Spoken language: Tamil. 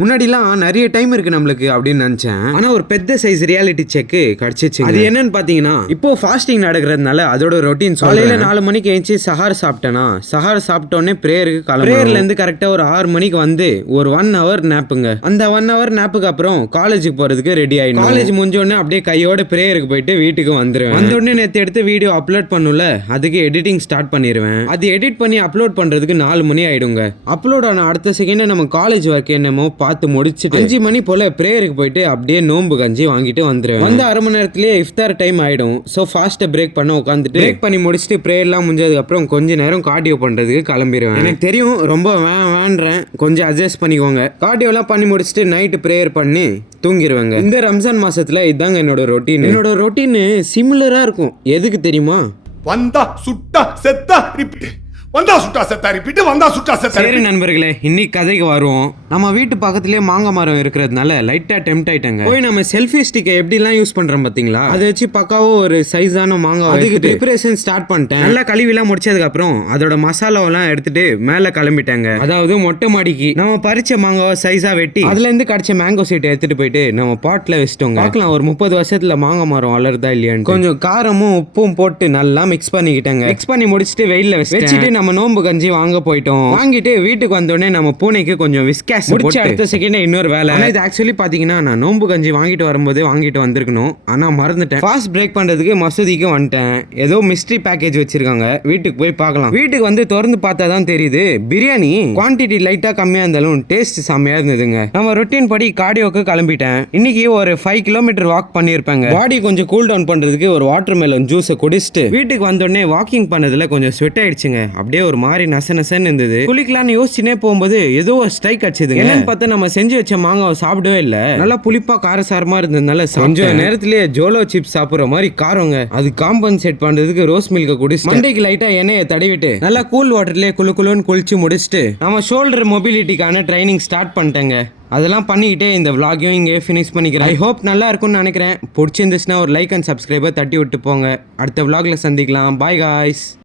முன்னாடிலாம் நிறைய டைம் இருக்கு நம்மளுக்கு அப்படின்னு நினைச்சேன். ஆனா ஒரு பெத்த சைஸ் ரியாலிட்டி செக் கிடைச்சிச்சு. அது என்னன்னு பாத்தீங்கன்னா, இப்போ ஃபாஸ்டிங் நடக்கிறதுனால அதோட ரொட்டீன் காலையில 4 மணிக்கு எழுந்து சஹார் சாப்பிட்டேனா, சஹார் சாப்பிட்டோன்னே பிரேயருக்கு பிரேயர்ல இருந்து கரெக்டா ஒரு 6 மணிக்கு வந்து ஒரு 1 hour நேப்புங்க. அந்த 1 hour நேப்புக்கு அப்புறம் காலேஜுக்கு போறதுக்கு ரெடி ஆயிடும். காலேஜ் முடிஞ்ச உடனே அப்படியே கையோட பிரேயருக்கு போயிட்டு வீட்டுக்கு வந்துருவேன். வந்த உடனே நேற்று எடுத்து வீடியோ அப்லோட் பண்ணல, அதுக்கு எடிட்டிங் ஸ்டார்ட் பண்ணிடுவேன். அது எடிட் பண்ணி அப்லோட் பண்றதுக்கு 4 மணி ஆயிடுங்க. அப்லோட் ஆன அடுத்த செகண்ட் நம்ம காலேஜ் ஒர்க் என்னமோ பார்த்து முடிச்சுட்டு 5 மணி போல பிரேயருக்கு போயிட்டு அப்படியே நோம்பு கஞ்சி வாங்கிட்டு வந்துருவேன். வந்து அரை மணி நேரத்திலேயே இஃப்தார் டைம் ஆயிடும். ஸோ ஃபாஸ்ட்டாக பிரேக் பண்ண உட்காந்துட்டு பிரேக் பண்ணி முடிச்சுட்டு பிரேயர்லாம் முடிஞ்சதுக்கு அப்புறம் கொஞ்ச நேரம் கார்டியோ பண்றதுக்கு கிளம்பிடுவேன். எனக்கு தெரியும் ரொம்ப வேன்றேன், கொஞ்சம் அட்ஜஸ்ட் பண்ணிக்கோங்க. கார்டியோலாம் பண்ணி முடிச்சுட்டு நைட்டு பிரேயர் பண்ணி தூங்கிடுவேங்க. இந்த ரம்ஜான் மாசத்துல இதாங்க என்னோட ரொட்டீன். என்னோட ரொட்டீன் சிமிலரா இருக்கும். எதுக்கு தெரியுமா? வந்தா சுட்டா செத்தா ரிப்பீட், வந்தா சுட்டா செத்தா ரிப்பீட், வந்தா சுட்டா செத்தா. சரி நண்பர்களே, இன்னைக்கு கதைக்கு வருவோம். நம்ம வீட்டு பக்கத்துலயே மாங்காய் மரம் இருக்கிறதுனால லைட்டா டெம்ட் ஆயிட்டாங்க. போய் நம்ம செல்ஃபி ஸ்டிக்கை எப்படிலாம் யூஸ் பண்றோம் பாத்தீங்களா, அதை வச்சு பக்காவோ ஒரு சைஸான மாங்காய் அதுக்கு ப்ரிப்பரேஷன் ஸ்டார்ட் பண்ணிட்டேன். நல்லா கழுவிலாம் முடிச்சதுக்கு அப்புறம் அதோட மசாலாவெல்லாம் எடுத்துட்டு மேல கிளம்பிட்டாங்க. அதாவது மொட்டை மாடிக்கு நம்ம பறிச்ச மாங்காவை சைஸா வெட்டி அதுல இருந்து கிடைச்ச மேங்கோ சீட்டை எடுத்துட்டு போயிட்டு நம்ம பாட்ல வச்சிட்டோங்க. பார்க்கலாம் ஒரு 30 வருஷத்துல மாங்காய் மரம் வளருதா இல்லையான்னு. கொஞ்சம் காரமும் உப்பும் போட்டு நல்லா மிக்ஸ் பண்ணிக்கிட்டாங்க. மிக்ஸ் பண்ணி முடிச்சுட்டு வெயில்ல வச்சுட்டு நம்ம நோம்பு கஞ்சி வாங்க போயிட்டோம். வாங்கிட்டு வீட்டுக்கு வந்தோடனே நம்ம பூனைக்கு கொஞ்சம் விஸ்காஸ் போட்டு அடுத்த செகண்ட் இன்னொரு வேலை. இது ஆக்சுவலி பாத்தீங்கன்னா நான் நோம்பு கஞ்சி வாங்கிட்டு வரும்போதே வாங்கிட்டு வந்திருக்கணும், ஆனா மறந்துட்டேன். ஃபாஸ்ட் பிரேக் பண்றதுக்கு மசூதிக்கு வந்துட்டேன். ஏதோ மிஸ்ட்ரி பேக்கேஜ் வச்சிருக்காங்க, வீட்டுக்கு போய் பார்க்கலாம். வீட்டுக்கு வந்து திறந்து பார்த்தா தான் தெரியுது பிரியாணி குவான்டிட்டி லைட்டா கம்மியா இருந்தாலும் டேஸ்ட் செம்மையா இருந்ததுங்க. நம்ம ரொட்டீன் படி கார்டியோக்கு கிளம்பிட்டேன். இன்னைக்கு ஒரு 5 கிலோமீட்டர் வாக் பண்ணிருப்பாங்க. பாடி கொஞ்சம் கூல் டவுன் பண்றதுக்கு ஒரு வாட்டர் மெலன் ஜூஸை குடிச்சிட்டு வீட்டுக்கு வந்தோடனே வாக்கிங் பண்ணதுல கொஞ்சம் ஸ்வெட் ஆயிடுச்சுங்க. அப்படியே ஒரு மாதிரி நச நசன்னு இருந்தது. குளிக்கலான்னு யோசிச்சுனே போகும்போது ஏதோ ஒரு ஸ்ட்ரைக் அடிச்சது. என்னன்னு பார்த்தா நம்ம செஞ்சு வச்ச மாங்காவை சாப்பிடவே இல்ல. நல்லா புளிப்பா காரசாரமா இருந்ததுனால கொஞ்சம் நேரத்திலேயே ஜோலோ சிப்ஸ் சாப்பிடுற மாதிரி காரங்க. அது காம்பன்சேட் பண்றதுக்கு ரோஸ் மில்க குடிச்சு மண்டைக்கு லைட்டா எண்ணெயை தடவிட்டு நல்லா கூல் வாட்டர்லயே குளுன்னு குளிச்சு முடிச்சுட்டு நம்ம ஷோல்டர் மொபிலிட்டிக்கான ட்ரைனிங் ஸ்டார்ட் பண்ணிட்டேங்க. அதெல்லாம் பண்ணிக்கிட்டே இந்த vlog-ஐயும் இங்கே ஃபினிஷ் பண்ணிக்கிறேன். ஐ ஹோப் நல்லா இருக்கும்னு நினைக்கிறேன். பிடிச்சிருந்துச்சுன்னா ஒரு லைக் அண்ட் சப்ஸ்கிரைபர் தட்டி விட்டு போங்க. அடுத்த vlog-ல சந்திக்கலாம். Bye guys.